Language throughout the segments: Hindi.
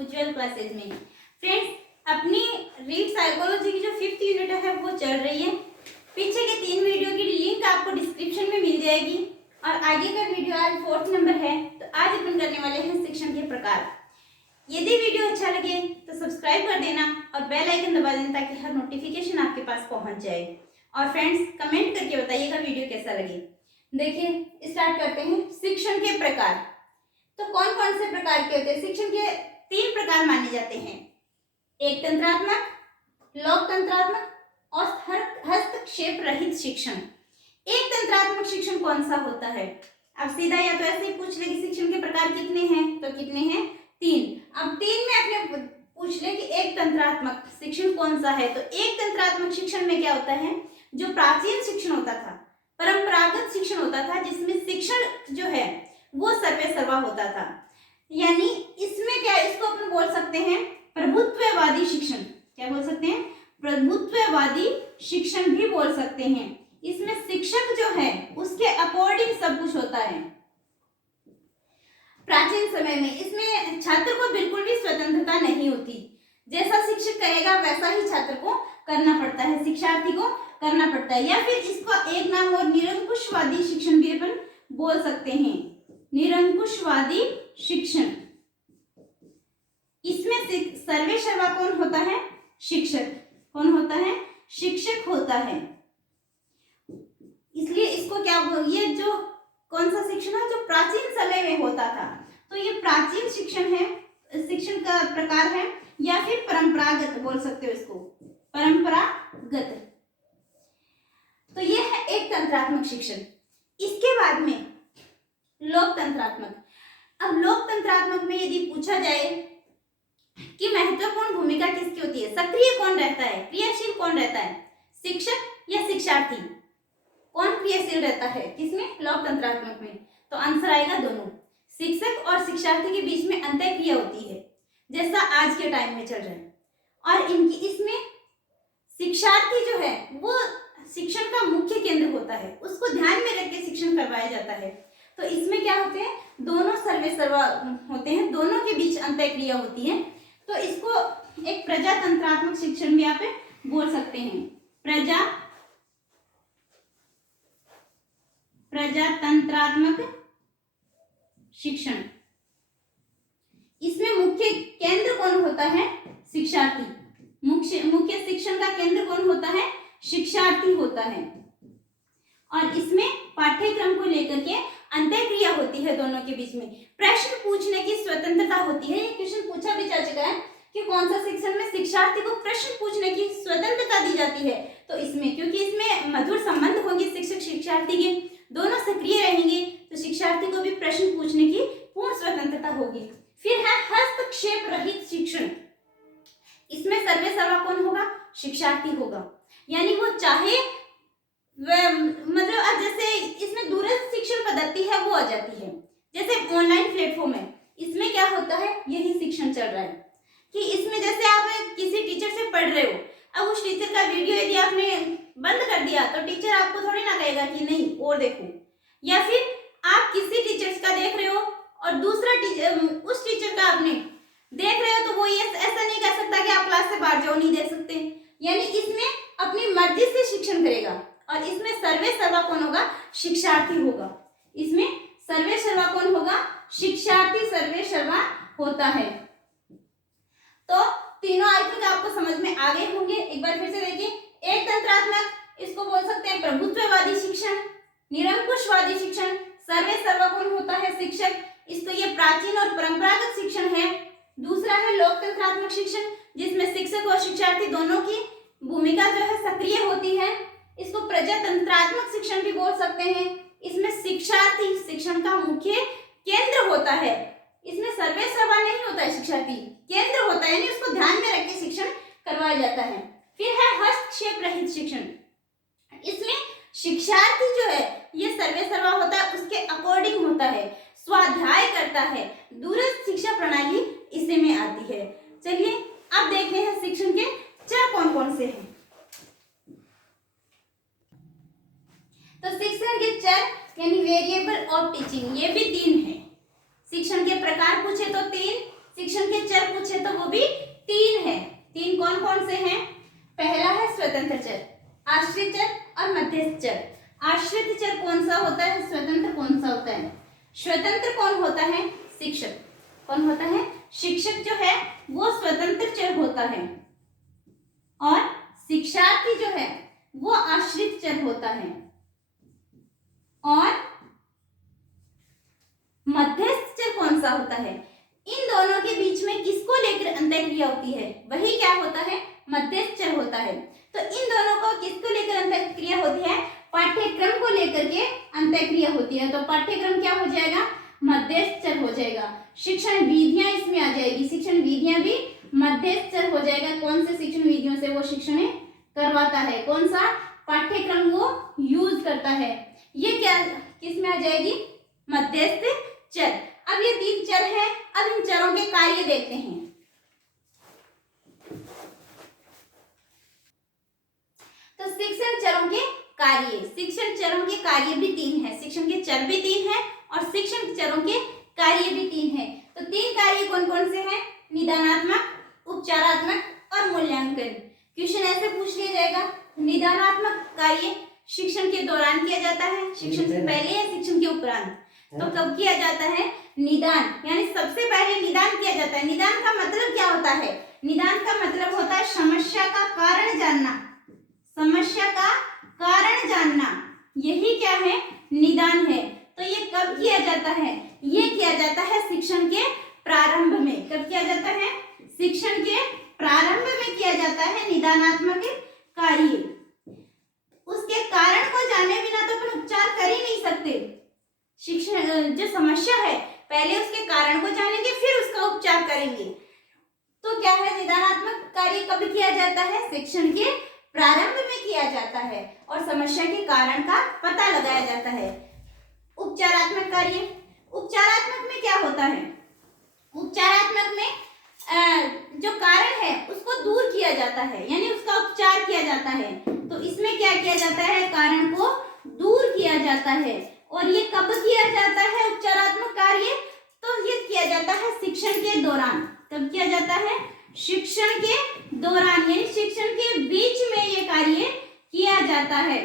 उज्जवल क्लासेज में। फ्रेंड्स, अपनी रीड साइकोलॉजी की जो 5th यूनिट है वो चल रही है। पीछे के 3 वीडियो की लिंक आपको डिस्क्रिप्शन में मिल जाएगी और आगे का वीडियो आज 4th नंबर है। तो आज अपन करने वाले हैं शिक्षण के प्रकार। यदि वीडियो अच्छा लगे तो सब्सक्राइब कर देना और बेल आइकन दबा देना ताकि हर नोटिफिकेशन आपके पास पहुंच जाए। और फ्रेंड्स, कमेंट करके बताइएगा वीडियो कैसा लगे। देखिए, स्टार्ट करते हैं। शिक्षण के प्रकार। तो कौन कौन से प्रकार के होते हैं? शिक्षण के 3 प्रकार माने जाते हैं। एक तंत्रात्मक, लोकतंत्रात्मक और हस्तक्षेप रहित शिक्षण। एक तंत्रात्मक शिक्षण कौन सा होता है? अब सीधा या तो ऐसे ही पूछ ले कि शिक्षण के प्रकार कितने हैं, तो कितने हैं? 3। अब 3 में अपने पूछ ले कि एक तंत्रात्मक शिक्षण कौन सा है, तो एक तंत्रात्मक शिक्षण में क्या होता है? जो प्राचीन शिक्षण होता था, परंपरागत शिक्षण होता था, जिसमें शिक्षण जो है वो सर्वे सर्वा होता था। यानी इसमें क्या, इसको अपन बोल सकते हैं प्रभुत्ववादी शिक्षण। क्या बोल सकते हैं? प्रभुत्ववादी शिक्षण भी बोल सकते हैं। इसमें शिक्षक जो है उसके अकॉर्डिंग सब कुछ होता है। प्राचीन समय में इसमें छात्र को बिल्कुल भी स्वतंत्रता नहीं होती। जैसा शिक्षक कहेगा वैसा ही छात्र को करना पड़ता है, शिक्षार्थी को करना पड़ता है। या फिर इसको एक नाम और निरंकुशवादी शिक्षण भी अपन बोल सकते हैं। निरंकुशवादी शिक्षण। इसमें सर्वे सर्वा कौन होता है? शिक्षक। कौन होता है? शिक्षक होता है। इसलिए इसको क्या, ये जो कौन सा शिक्षण है जो प्राचीन समय में होता था, तो ये प्राचीन शिक्षण है, शिक्षण का प्रकार है। या फिर परंपरागत बोल सकते हो इसको, परंपरागत। तो ये है एक तंत्रात्मक शिक्षण। इसके बाद में लोकतंत्रात्मक। अब लोकतंत्रात्मक में यदि पूछा जाए कि महत्वपूर्ण भूमिका किसकी होती है, सक्रिय कौन रहता है, क्रियाशील कौन रहता है, शिक्षक या शिक्षार्थी? कौन क्रियाशील रहता है किसमें? लोकतंत्रात्मक में। तो आंसर आएगा दोनों। शिक्षक और शिक्षार्थी के बीच में अंतःक्रिया होती है, जैसा आज के टाइम में चल रहा है। और इनकी इसमें शिक्षार्थी जो है वो शिक्षण का मुख्य केंद्र होता है, उसको ध्यान में रख के शिक्षण करवाया जाता है। तो इसमें क्या होते हैं? दोनों सर्वे सर्वा होते हैं, दोनों के बीच अंतःक्रिया होती है। तो इसको एक प्रजातंत्रात्मक शिक्षण भी आप बोल सकते हैं। प्रजातंत्रात्मक शिक्षण। इसमें मुख्य केंद्र कौन होता है? शिक्षार्थी। मुख्य शिक्षण का केंद्र कौन होता है? शिक्षार्थी होता है। और इसमें पाठ्यक्रम को लेकर के अंतःक्रिया होती है दोनों के बीच में। प्रश्न पूछने की स्वतंत्रता होती है। ये क्वेश्चन पूछा भी जा चुका है कि कौन सा शिक्षण में शिक्षार्थी को प्रश्न पूछने की स्वतंत्रता दी जाती है। तो इसमें, क्योंकि इसमें मधुर संबंध होंगे शिक्षक शिक्षार्थी के, दोनों सक्रिय रहेंगे, तो शिक्षार्थी को भी प्रश्न पूछने की पूर्ण स्वतंत्रता होगी। फिर है हस्तक्षेप रहित शिक्षण। इसमें सर्वे सर्वा कौन होगा? शिक्षार्थी होगा। यानी वो चाहे मतलब अब जैसे इसमें दूरस्थ शिक्षण पद्धति है वो आ जाती है, जैसे ऑनलाइन प्लेटफॉर्म है, इसमें क्या होता है? यही शिक्षण चल रहा है कि इसमें जैसे आप किसी टीचर से पढ़ रहे हो, अब उस टीचर का वीडियो यदि आपने बंद कर दिया तो टीचर आपको थोड़ी ना कहेगा कि नहीं और देखो। या फिर आप किसी टीचर्स का देख रहे हो और दूसरा टीचर, उस टीचर का आपने देख रहे हो, तो वो ये ऐसा नहीं कह सकता कि आप क्लास से बाहर जाओ, नहीं देख सकते। यानी इसमें अपनी मर्जी से शिक्षण करेगा। और इसमें सर्वे सर्वा कौन होगा? शिक्षार्थी होगा। इसमें सर्वे सर्वा कौन होगा? शिक्षार्थी सर्वे सर्वा होता है। तो तीनों आई थिंक आपको समझ में आ गए होंगे। एक बार फिर से देखिए, एक तंत्रात्मक, इसको बोल सकते हैं प्रभुत्ववादी शिक्षण। निरंकुशवादी शिक्षण, सर्वे सर्वा कौन होता है? शिक्षक। इसको ये प्राचीन और परंपरागत शिक्षण है। दूसरा है लोकतंत्रात्मक शिक्षण, जिसमें शिक्षक और शिक्षार्थी दोनों की भूमिका जो है सक्रिय होती है। इसको प्रजातंत्रात्मक शिक्षण भी बोल सकते हैं। इसमें शिक्षार्थी शिक्षण का मुख्य केंद्र होता है। इसमें सर्वे सर्वा नहीं होता है, शिक्षार्थी केंद्र होता है, यानी उसको ध्यान में रख के शिक्षण करवाया जाता है। फिर है हस्तक्षेप रहित शिक्षण। इसमें शिक्षार्थी जो है ये सर्वे सर्वा होता है, उसके अकॉर्डिंग होता है, स्वाध्याय करता है। दूरस्थ शिक्षा प्रणाली इसी में आती है। चलिए अब देखते हैं शिक्षण के चर कौन कौन से हैं। तो शिक्षण के चर यानी वेरिएबल ऑफ टीचिंग, ये भी 3 है। शिक्षण के प्रकार पूछे तो 3, शिक्षण के चर पूछे तो वो भी 3 है। 3 कौन कौन से हैं? पहला है स्वतंत्र चर, आश्रित चर और मध्यस्थ चर। आश्रित चर कौन सा होता है, स्वतंत्र कौन सा होता है? स्वतंत्र कौन होता है? शिक्षक। कौन होता है? शिक्षक जो है वो स्वतंत्र चर होता है, और शिक्षार्थी जो है वो आश्रित चर होता है। और मध्यस्थ चर कौन सा होता है? इन दोनों के बीच में किसको लेकर अंतःक्रिया होती है, वही क्या होता है? मध्यस्थ चर होता है। तो इन दोनों को किसको लेकर अंतःक्रिया होती है? पाठ्यक्रम को लेकर के अंतःक्रिया होती है। तो पाठ्यक्रम क्या हो जाएगा? मध्यस्थ चर हो जाएगा। शिक्षण विधियां इसमें आ जाएगी, शिक्षण विधियां भी मध्यस्थ चर हो जाएगा। कौन से शिक्षण विधियों से वो शिक्षण करवाता है, कौन सा पाठ्यक्रम वो यूज करता है, ये क्या किसमें आ जाएगी? मध्यस्थ चर। अब ये 3 चर हैं, अब इन चरों के कार्य देखते हैं। तो शिक्षण चरों के कार्य, शिक्षण चरों के कार्य भी 3 है, शिक्षण के चर भी 3 है और शिक्षण चरों के कार्य भी 3 है। तो 3 कार्य कौन कौन से हैं? निदानात्मक, उपचारात्मक और मूल्यांकन। क्वेश्चन ऐसे पूछ लिया जाएगा, निदानात्मक कार्य शिक्षण के दौरान किया जाता है, शिक्षण से पहले या शिक्षण के उपरांत? तो कब किया जाता है? निदान, यानी सबसे पहले निदान किया जाता है। निदान का मतलब क्या होता है? निदान का मतलब होता है समस्या का कारण जानना, समस्या का कारण जानना, यही क्या है? निदान है। तो ये कब किया जाता है? ये किया जाता है शिक्षण के प्रारंभ में। कब किया जाता है? शिक्षण के प्रारंभ में किया जाता है निदानात्मक कार्य। उसके कारण को जाने बिना तो अपन उपचार कर ही नहीं सकते। शिक्षण जो समस्या है पहले उसके कारण को जानेंगे, फिर उसका उपचार करेंगे। तो क्या है? निदानात्मक कार्य कब किया जाता है? शिक्षण के प्रारंभ में किया जाता है और समस्या के कारण का पता लगाया जाता है। उपचारात्मक कार्य, उपचारात्मक में क्या होता है? उपचारात्मक में जो कारण है उसको दूर किया जाता है, यानी उसका उपचार किया जाता है। तो इसमें क्या किया जाता है? कारण को दूर किया जाता है। और ये कब किया जाता है उपचारात्मक कार्य? तो ये किया जाता है शिक्षण के दौरान। कब किया जाता है? शिक्षण के दौरान, यानी शिक्षण के बीच में ये कार्य किया जाता है।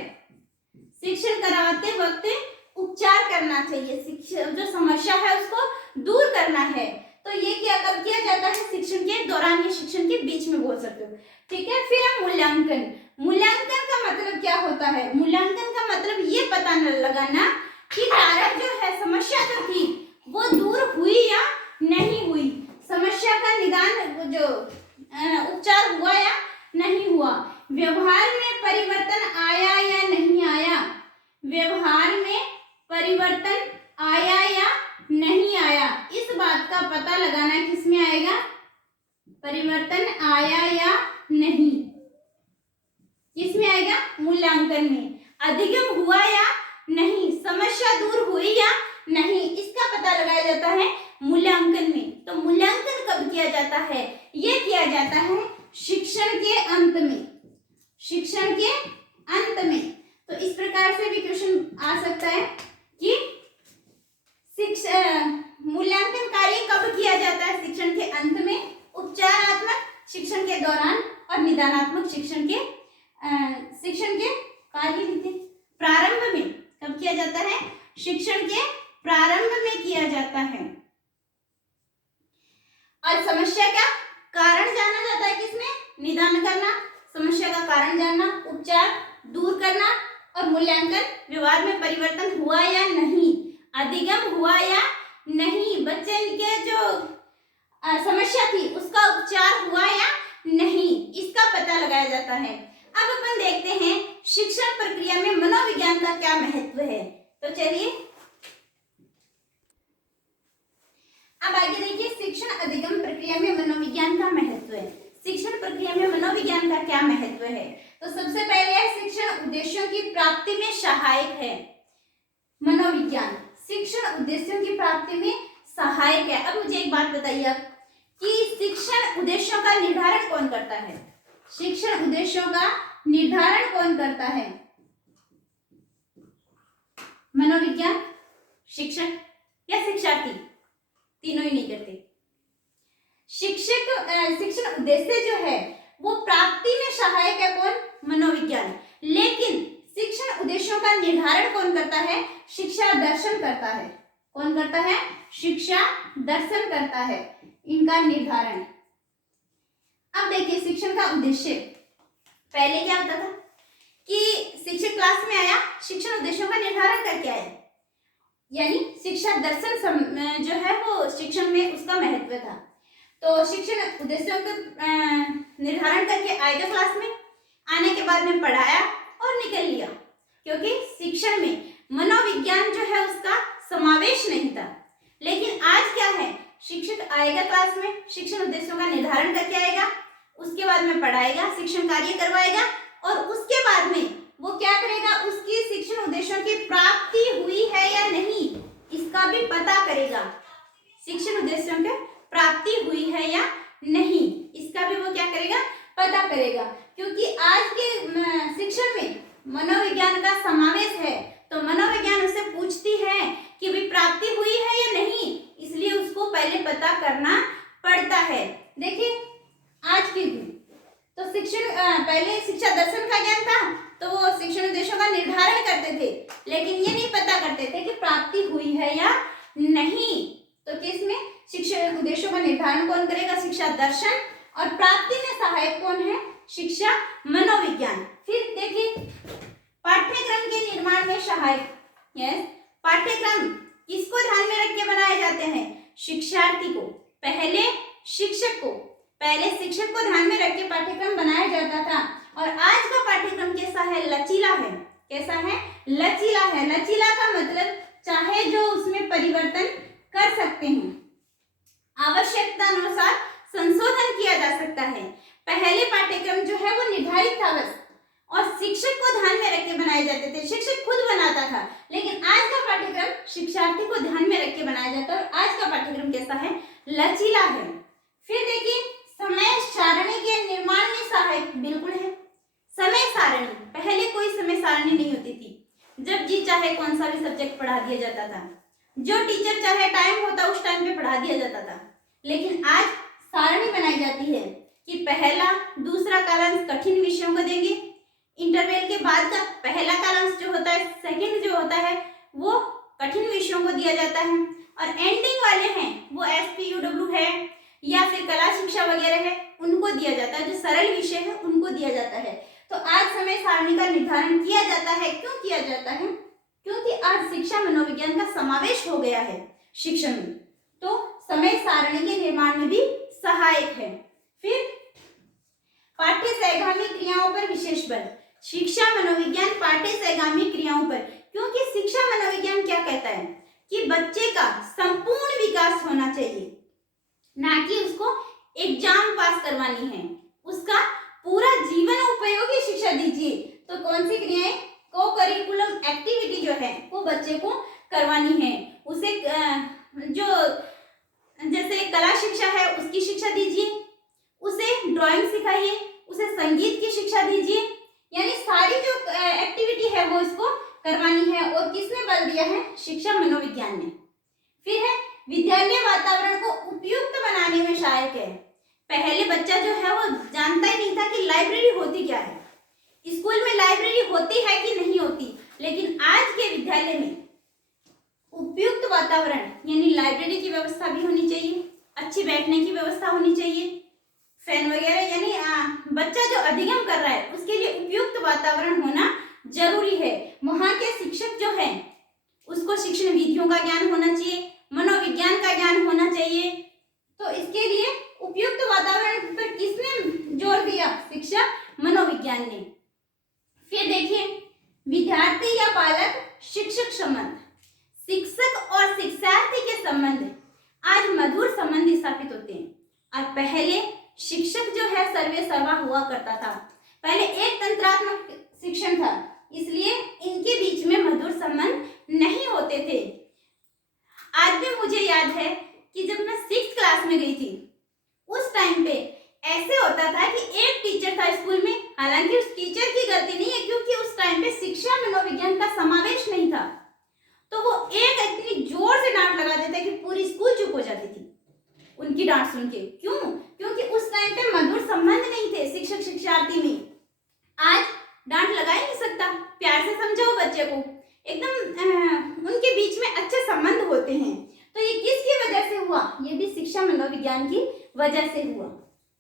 शिक्षण कराते वक्त उपचार करना चाहिए, शिक्षण जो समस्या है उसको दूर करना है। तो ये क्या कब किया जाता है? शिक्षण के दौरान या शिक्षण के बीच में बोल सकते हो, ठीक है। फिर हम मूल्यांकन। मूल्यांकन का मतलब क्या होता है? मूल्यांकन का मतलब ये पता लगाना कि कारण जो है, समस्या जो थी वो दूर हुई या नहीं हुई, समस्या का निदान जो उपचार हुआ या नहीं हुआ, व्यवहार में परिवर्तन आया या नहीं आया, व्यवहार में परिवर्तन आया या नहीं आया, इस बात का पता लगाना किसमें आएगा? परिवर्तन आया या नहीं, किसमें आएगा? मूल्यांकन में। अधिगम हुआ या नहीं, समस्या दूर हुई या नहीं, इसका पता लगाया जाता है मूल्यांकन में। तो मूल्यांकन कब किया जाता है? यह किया जाता है शिक्षण के अंत में, शिक्षण के अंत में। तो इस प्रकार से भी क्वेश्चन आ सकता है कि मूल्यांकन कार्य कब किया जाता है? शिक्षण के अंत में, उपचारात्मक शिक्षण के दौरान और निदानात्मक शिक्षण के कार्य प्रारंभ में। कब किया जाता है? शिक्षण के प्रारंभ में किया जाता है। और समस्या का कारण जाना जाता है किसमें? निदान करना, समस्या का कारण जानना, उपचार दूर करना और मूल्यांकन, व्यवहार में परिवर्तन हुआ या नहीं, अधिगम हुआ या नहीं, बच्चे के जो समस्या थी उसका उपचार हुआ या नहीं, इसका पता लगाया जाता है। अब अपन देखते हैं शिक्षण प्रक्रिया में मनोविज्ञान का क्या महत्व है। तो चलिए अब आगे देखिए, शिक्षण अधिगम प्रक्रिया में मनोविज्ञान का महत्व है। शिक्षण प्रक्रिया में मनोविज्ञान का क्या महत्व है? तो सबसे पहले है शिक्षण उद्देश्यों की प्राप्ति में सहायक है। मनोविज्ञान शिक्षण उद्देश्यों की प्राप्ति में सहायक है। अब मुझे एक बात बताइए कि शिक्षण उद्देश्यों का निर्धारण कौन करता है? शिक्षण उद्देश्यों का निर्धारण कौन करता है? मनोविज्ञान, शिक्षक या शिक्षार्थी? तीनों ही नहीं करते। उद्देश्य जो है वो प्राप्ति में सहायक है कौन? मनोविज्ञान। लेकिन शिक्षण उद्देश्यों का निर्धारण कौन करता है? शिक्षा दर्शन करता है। कौन करता है? शिक्षा दर्शन करता है इनका निर्धारण। अब देखिए शिक्षण का उद्देश्य। पहले क्या होता था कि शिक्षक क्लास में आया, शिक्षण उद्देश्यों का निर्धारण करके आया, यानी शिक्षा दर्शन जो है वो शिक्षण में उसका महत्व था। तो शिक्षण उद्देश्यों का निर्धारण करके आएगा क्लास में, आने के बाद में पढ़ाया और निकल लिया, क्योंकि शिक्षण में मनोविज्ञान जो है उसका समावेश नहीं था। लेकिन आज क्या है, शिक्षक आएगा क्लास में, शिक्षण उद्देश्यों का निर्धारण करके आएगा, उसके बाद में पढ़ाएगा, शिक्षण कार्य करवाएगा और उसके बाद में वो क्या करेगा, उसकी शिक्षण उद्देश्यों की प्राप्ति हुई है या नहीं इसका भी पता करेगा। शिक्षण उद्देश्यों की प्राप्ति हुई है या नहीं इसका भी वो क्या करेगा, पता करेगा। क्योंकि आज के शिक्षण में मनोविज्ञान का समावेश है, तो मनोविज्ञान उससे पूछती है कि भी प्राप्ति हुई है या नहीं, इसलिए उसको पहले पता करना पड़ता है। देखिए आज की तो शिक्षण पहले शिक्षा दर्शन का ज्ञान था, तो वो शिक्षण उद्देश्यों का निर्धारण करते थे, लेकिन ये नहीं पता करते थे कि प्राप्ति हुई है या नहीं। तो किसमें शिक्षण उद्देश्यों का निर्धारण कौन करेगा? शिक्षा दर्शन। और प्राप्ति में सहायक कौन है? शिक्षा मनोविज्ञान। फिर देखिए पाठ्यक्रम के निर्माण में सहायक। यस, पाठ्यक्रम किसको ध्यान में रख के बनाए जाते हैं? शिक्षार्थी को, पहले शिक्षक को ध्यान में रख के पाठ्यक्रम बनाया जाता था। और आज का पाठ्यक्रम कैसा है? लचीला है। कैसा है? लचीला है। लचीला का मतलब चाहे जो उसमें परिवर्तन कर सकते हैं, आवश्यकता अनुसार संशोधन किया जा सकता है। पहले पाठ्यक्रम जो है वो निर्धारित था बस, और शिक्षक को ध्यान में रख के बनाए जाते थे, शिक्षक खुद बनाता था। लेकिन आज का पाठ्यक्रम शिक्षार्थी को ध्यान में रख के बनाया जाता है, और आज का पाठ्यक्रम कैसा है? लचीला है। फिर देखिए समय सारणी के निर्माण में सहायक बिल्कुल है। समय सारणी, पहले कोई समय सारणी नहीं होती थी, जब जी चाहे कौन सा भी सब्जेक्ट पढ़ा दिया जाता था, जो टीचर चाहे टाइम होता उस टाइम पे पढ़ा दिया जाता था। लेकिन आज सारणी बनाई जाती है कि पहला दूसरा कालांश कठिन विषयों को देंगे, इंटरवल के बाद का पहला कालांश जो होता है, सेकंड जो होता है वो कठिन विषयों को दिया जाता है, और एंडिंग वाले हैं वो SPUW है या फिर कला शिक्षा वगैरह है उनको दिया जाता है, जो सरल विषय है उनको दिया जाता है। तो आज समय सारणी का निर्धारण किया जाता है। क्यों किया जाता है? क्योंकि आज शिक्षा मनोविज्ञान का समावेश हो गया है शिक्षण में, तो समय सारणी के निर्माण में भी सहायक है। फिर पाठ्य सहगामी क्रियाओं पर विशेष बल। शिक्षा मनोविज्ञान पाठ्य सहगामी क्रियाओं पर, क्योंकि शिक्षा मनोविज्ञान क्या कहता है कि बच्चे का संपूर्ण विकास होना चाहिए, ना कि उसको एग्जाम पास करवानी है, उसका पूरा जीवन उपयोगी शिक्षा दीजिए। तो कौन सी क्रियाएं? को करिकुलम एक्टिविटी जो है वो बच्चे को करवानी है। उसे जो जैसे कला शिक्षा है उसकी शिक्षा दीजिए, उसे ड्राइंग सिखाइए, उसे संगीत की शिक्षा दीजिए, यानी सारी जो एक्टिविटी है वो इसको करवानी है। और किसने बल दिया है? शिक्षा मनोविज्ञान ने। फिर है विद्यालय वातावरण को उपयुक्त बनाने में सहायक है। पहले बच्चा जो है वो जानता ही नहीं था कि लाइब्रेरी होती क्या है, स्कूल में लाइब्रेरी होती है कि नहीं होती। लेकिन आज के विद्यालय में उपयुक्त वातावरण यानी लाइब्रेरी की व्यवस्था भी होनी चाहिए, अच्छी बैठने की व्यवस्था होनी चाहिए, फैन वगैरह, यानी बच्चा जो अधिगम कर रहा है उसके लिए उपयुक्त वातावरण होना जरूरी है। वहाँ के शिक्षक जो है उसको शिक्षण विधियों का ज्ञान होना चाहिए, मनोविज्ञान का ज्ञान होना चाहिए। तो इसके लिए उपयुक्त वातावरण पर किसने जोर दिया? शिक्षा मनोविज्ञान ने। फिर देखिए विद्यार्थी या बालक शिक्षक संबंध। शिक्षक और शिक्षार्थी के संबंध आज मधुर संबंध स्थापित होते हैं, और पहले शिक्षक जो है सर्वे सर्वा हुआ करता था। पहले एक तंत्रात्मक शिक्षण था, इसलिए इनके बीच में मधुर संबंध नहीं होते थे। आज भी मुझे याद है कि जब मैं 6th क्लास में गई थी उस टाइम पे ऐसे होता था कि एक टीचर था स्कूल में, हालांकि उस टीचर की गलती नहीं है क्योंकि उस टाइम पे शिक्षा मनोविज्ञान का समावेश नहीं था, तो वो एक इतनी जोर से डांट लगा देता कि पूरी स्कूल चुप हो जाती थी। उन उनकी डांट सुन के। क्यों? क्योंकि उस टाइम पे मधुर संबंध नहीं थे शिक्षक शिक्षार्थी में। आज डांट लगा ही नहीं सकता, प्यार से समझाओ बच्चे को, एकदम उनके बीच में अच्छे संबंध होते हैं। तो ये किसकी वजह से हुआ? ये भी शिक्षा मनोविज्ञान की वजह से हुआ।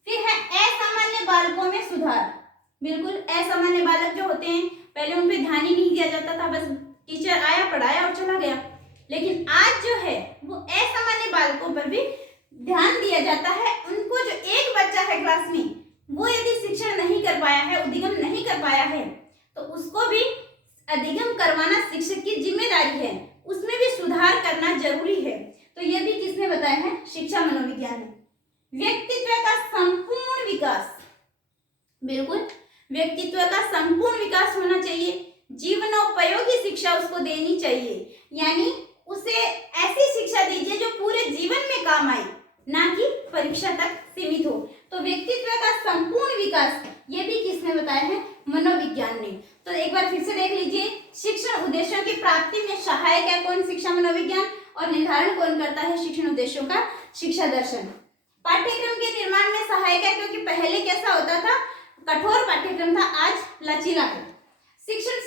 फिर है असामान्य बालकों में सुधार। बिल्कुल, असामान्य बालक जो होते हैं पहले उन पे ध्यान ही नहीं दिया जाता था, बस टीचर आया पढ़ाया और चला गया। लेकिन आज जो है वो असामान्य बालकों पर भी ध्यान दिया जाता है। उनको जो एक बच्चा है क्लास में, वो यदि शिक्षण नहीं कर पाया है, उद्गम नहीं कर पाया है, तो उसको भी अधिगम करवाना शिक्षक की जिम्मेदारी है, उसमें भी सुधार करना जरूरी है। तो ये भी किसने बताया है? शिक्षा मनोविज्ञान ने। व्यक्तित्व का संपूर्ण विकास। बिल्कुल, व्यक्तित्व का संपूर्ण विकास होना चाहिए, जीवनोपयोगी शिक्षा उसको देनी चाहिए, यानी उसे ऐसी शिक्षा दीजिए जो पूरे जीवन में काम आए, ना कि परीक्षा तक सीमित हो। तो व्यक्तित्व का संपूर्ण विकास, ये भी किसने बताया है? मनोविज्ञान ने। तो एक बार फिर से देख लीजिए, शिक्षण उद्देश्यों की प्राप्ति में सहायक है कौन? शिक्षा मनोविज्ञान। और निर्धारण कौन करता है शिक्षण उद्देश्यों का? शिक्षा दर्शन। पाठ्यक्रम के निर्माण में सहायक है, क्योंकि पहले कैसा होता था? कठोर पाठ्यक्रम था, आज लचीला है। शिक्षण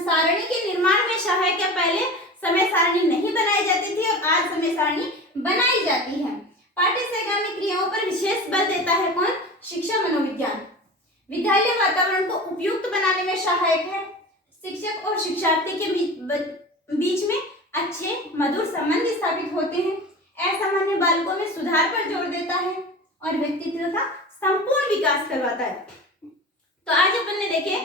सारणी के निर्माण में सहायक है, पहले समय सारणी नहीं बनाई जाती थी और आज समय सारणी बनाई जाती है। पाठ्य सहगामी क्रियाओं पर विशेष बल देता है कौन? शिक्षा मनोविज्ञान। विद्यालय वातावरण को उपयुक्त बनाने में सहायक है। शिक्षक और शिक्षार्थी के बीच में अच्छे मधुर संबंध स्थापित होते हैं। असामान्य बालकों में सुधार पर जोर देता है और व्यक्तित्व का संपूर्ण विकास करवाता है। तो आज अपन ने देखे,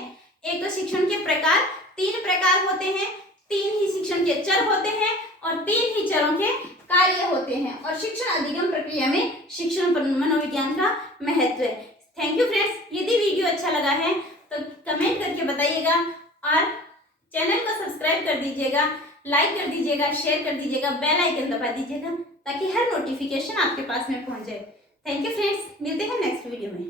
एक तो शिक्षण के प्रकार, 3 प्रकार होते हैं, 3 ही शिक्षण के चर होते हैं और 3 ही चरों के कार्य होते हैं। और शिक्षण अधिगम प्रक्रिया में शिक्षण मनोविज्ञान का महत्व है। Thank you friends. यदि वीडियो अच्छा लगा है तो कमेंट करके बताइएगा और चैनल को सब्सक्राइब कर दीजिएगा, लाइक कर दीजिएगा, शेयर कर दीजिएगा, बेल आइकन दबा दीजिएगा ताकि हर नोटिफिकेशन आपके पास में पहुंच जाए। थैंक यू फ्रेंड्स, मिलते हैं नेक्स्ट वीडियो में।